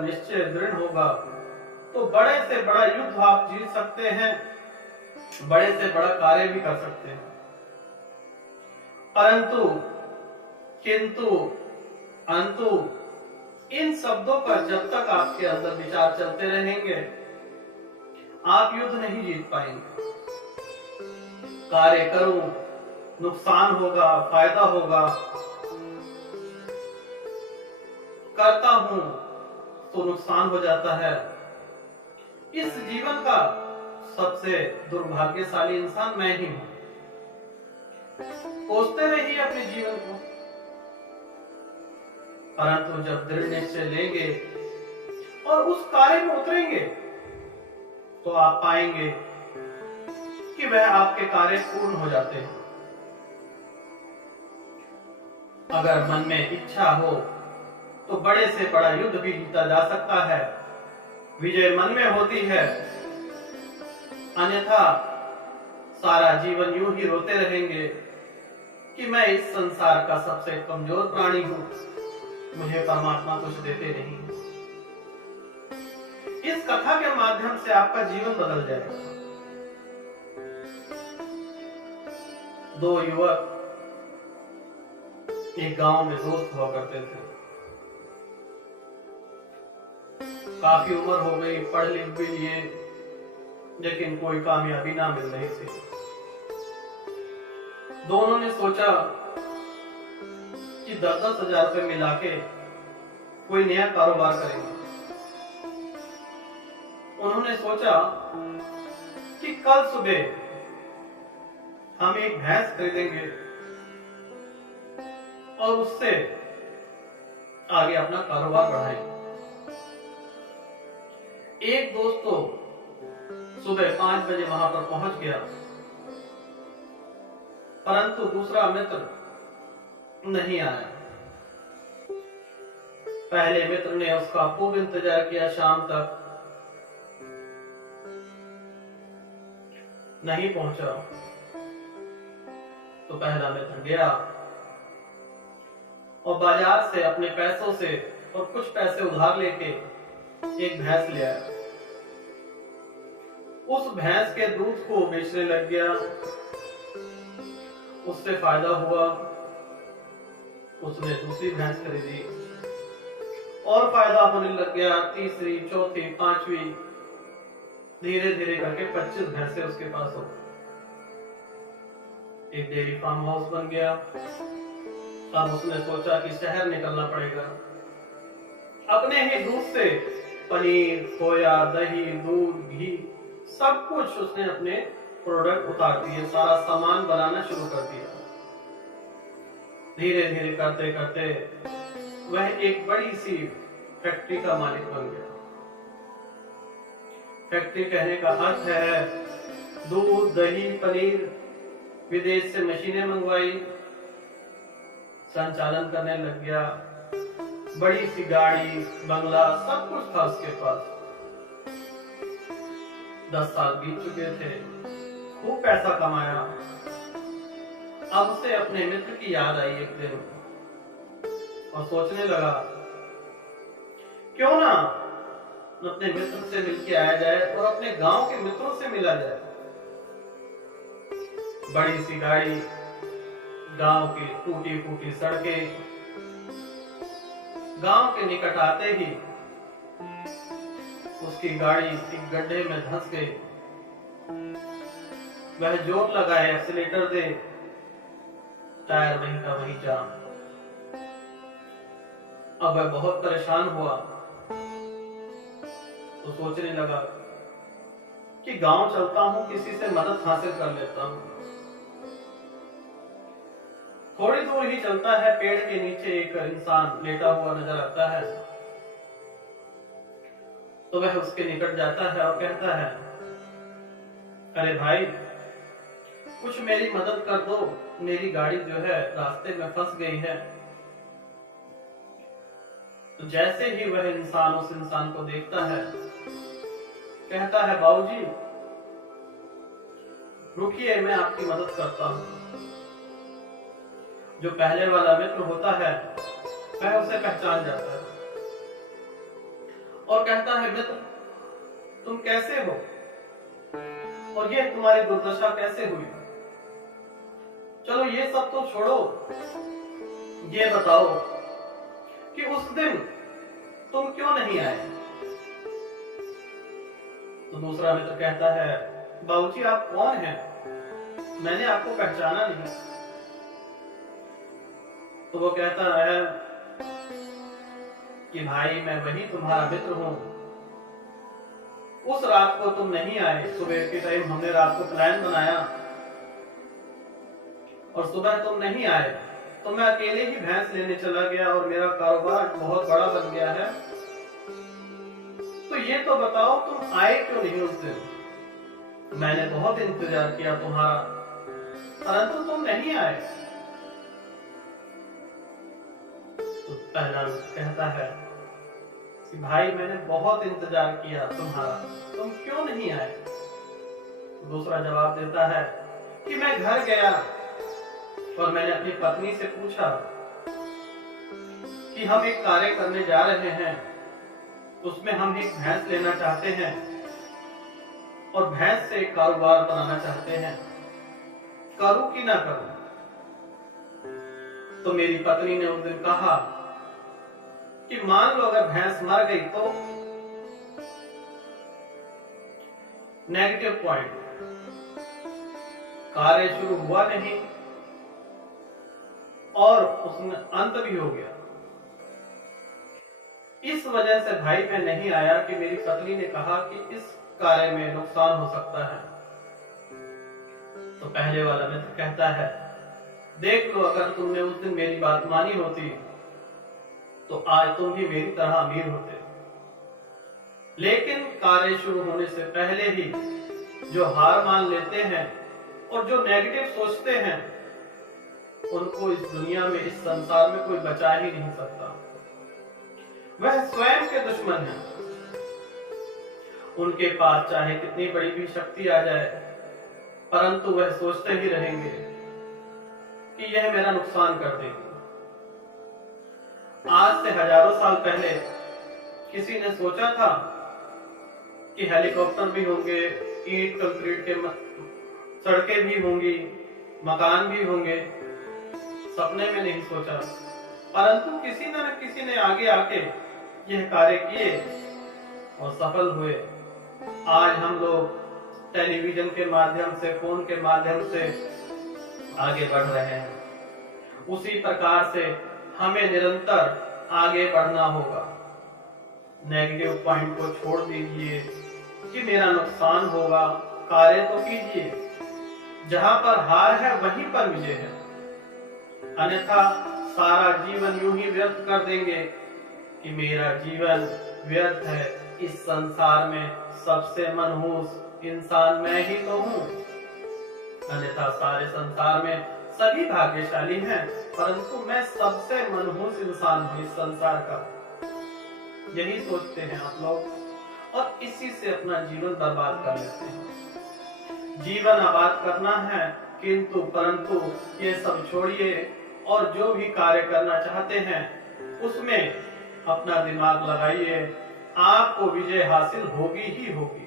अगर निश्चय दृढ़ होगा तो बड़े से बड़ा युद्ध आप जीत सकते हैं, बड़े से बड़ा कार्य भी कर सकते हैं। परंतु, किंतु, अंतु इन शब्दों का जब तक आपके अंदर विचार चलते रहेंगे आप युद्ध नहीं जीत पाएंगे। कार्य करूं, नुकसान होगा, फायदा होगा, करता हूं तो नुकसान हो जाता है। इस जीवन का सबसे दुर्भाग्यशाली इंसान मैं ही हूं। कोसते रहिए अपने जीवन को, परंतु जब दृढ़ निश्चय लेंगे और उस कार्य में उतरेंगे तो आप पाएंगे कि वह आपके कार्य पूर्ण हो जाते हैं। अगर मन में इच्छा हो तो बड़े से बड़ा युद्ध भी जीता जा सकता है, विजय मन में होती है। अन्यथा सारा जीवन यूं ही रोते रहेंगे कि मैं इस संसार का सबसे कमजोर प्राणी हूं, मुझे परमात्मा कुछ देते नहीं। इस कथा के माध्यम से आपका जीवन बदल जाएगा। दो युवक एक गांव में दोस्त हुआ करते थे। काफी उम्र हो गई, पढ़ लिख भी लिए, लेकिन कोई कामयाबी ना मिल रही थी। दोनों ने सोचा कि 10-10 हजार रुपए मिला के कोई नया कारोबार करेंगे। उन्होंने सोचा कि कल सुबह हम एक भैंस खरीदेंगे और उससे आगे अपना कारोबार बढ़ाएंगे। एक दोस्त तो सुबह 5 बजे वहां पर पहुंच गया, परंतु दूसरा मित्र नहीं आया। पहले मित्र ने उसका खूब इंतजार किया, शाम तक नहीं पहुंचा। तो पहला मित्र गया और बाजार से अपने पैसों से और कुछ पैसे उधार लेके एक भैंस ले आया। उस भैंस के दूध को बेचने लग गया, उससे फायदा हुआ। उसने दूसरी भैंस खरीदी और फायदा होने लग गया। तीसरी, चौथी, पांचवी, धीरे धीरे करके 25 भैंसे उसके पास हो। एक डेयरी फार्म हाउस बन गया। अब उसने सोचा कि शहर निकलना पड़ेगा। अपने ही दूध से पनीर, खोया, दही, दूध, घी सब कुछ उसने अपने प्रोडक्ट उतार दिए, सारा सामान बनाना शुरू कर दिया। धीरे धीरे करते करते वह एक बड़ी सी फैक्ट्री का मालिक बन गया। फैक्ट्री कहने का अर्थ है दूध, दही, पनीर विदेश से मशीनें मंगवाई, संचालन करने लग गया। बड़ी सी गाड़ी, बंगला सब कुछ था उसके पास। 10 साल बीत चुके थे, खूब पैसा कमाया। अब उसे अपने मित्र की याद आई एक दिन और सोचने लगा क्यों ना अपने मित्र से मिलके आया जाए और अपने गांव के मित्रों से मिला जाए। बड़ी सी गाड़ी, गांव की टूटी फूटी सड़कें, गांव के निकट आते ही उसकी गाड़ी एक गड्ढे में धंस गई। वह जोर लगाए, एक्सीलेटर दे, टायर वहीं का वहीं जाम। अब वह बहुत परेशान हुआ तो सोचने लगा कि गांव चलता हूं, किसी से मदद हासिल कर लेता हूं। थोड़ी दूर ही चलता है, पेड़ के नीचे एक इंसान लेटा हुआ नजर आता है। तो वह उसके निकट जाता है और कहता है, अरे भाई, कुछ मेरी मदद कर दो, मेरी गाड़ी जो है रास्ते में फंस गई है। तो जैसे ही वह इंसान उस इंसान को देखता है, कहता है, बाबूजी रुकिए, मैं आपकी मदद करता हूं। जो पहले वाला मित्र होता है वह उसे पहचान जाता है और कहता है, मित्र तुम कैसे हो और ये तुम्हारी दुर्दशा कैसे हुई? चलो ये सब तो छोड़ो, ये बताओ कि उस दिन तुम क्यों नहीं आए? तो दूसरा मित्र कहता है, बाबूजी आप कौन हैं? मैंने आपको पहचाना नहीं। तो वो कहता है कि भाई मैं वही तुम्हारा मित्र हूं। उस रात को तुम नहीं आए, सुबह के टाइम हमने रात को प्लान बनाया और सुबह तुम नहीं आए, तो मैं अकेले ही भैंस लेने चला गया और मेरा कारोबार बहुत बड़ा बन गया है। तो ये तो बताओ तुम आए क्यों नहीं उस दिन? मैंने बहुत इंतजार किया तुम्हारा, परंतु तुम नहीं आए। तो पहला कहता है कि भाई मैंने बहुत इंतजार किया तुम्हारा, तुम क्यों नहीं आए? दूसरा जवाब देता है कि मैं घर गया और मैंने अपनी पत्नी से पूछा कि हम एक कार्य करने जा रहे हैं, उसमें हम एक भैंस लेना चाहते हैं और भैंस से एक कारोबार बनाना चाहते हैं, करूं कि ना करूं? तो मेरी पत्नी ने उस दिन कहा कि मान लो अगर भैंस मर गई तो? नेगेटिव पॉइंट, कार्य शुरू हुआ नहीं और उसमें अंत भी हो गया। इस वजह से भाई मैं नहीं आया कि मेरी पत्नी ने कहा कि इस कार्य में नुकसान हो सकता है। तो पहले वाला मित्र कहता है, देख लो अगर तुमने उस दिन मेरी बात मानी होती तो आज तुम भी मेरी तरह अमीर होते। लेकिन कार्य शुरू होने से पहले ही जो हार मान लेते हैं और जो नेगेटिव सोचते हैं, उनको इस दुनिया में, इस संसार में कोई बचा ही नहीं सकता। वह स्वयं के दुश्मन हैं। उनके पास चाहे कितनी बड़ी भी शक्ति आ जाए, परंतु वह सोचते ही रहेंगे कि यह मेरा नुकसान कर देगी। आज से हजारों साल पहले किसी ने सोचा था कि हेलीकॉप्टर भी होंगे, ईंट कंक्रीट के सड़कें भी होंगी, मकान भी होंगे? सपने में नहीं सोचा, परंतु किसी न किसी ने आगे आके यह कार्य किए और सफल हुए। आज हम लोग टेलीविजन के माध्यम से, फोन के माध्यम से आगे बढ़ रहे हैं। उसी प्रकार से हमें निरंतर आगे बढ़ना होगा। नेगेटिव पॉइंट को छोड़ दीजिए कि मेरा नुकसान होगा, कार्य तो कीजिए। जहां पर हार है वहीं पर विजय है, अन्यथा सारा जीवन यूं ही व्यर्थ कर देंगे कि मेरा जीवन व्यर्थ है, इस संसार में सबसे मनहूस इंसान मैं ही तो हूं। अन्यथा सारे संसार में सभी भाग्यशाली हैं, परंतु मैं सबसे मनहूस इंसान हूं इस संसार का। यही सोचते हैं आप लोग और इसी से अपना जीवन बर्बाद कर लेते हैं। जीवन आबाद करना है, किंतु परंतु ये सब छोड़िए और जो भी कार्य करना चाहते हैं उसमें अपना दिमाग लगाइए, आपको विजय हासिल होगी ही होगी।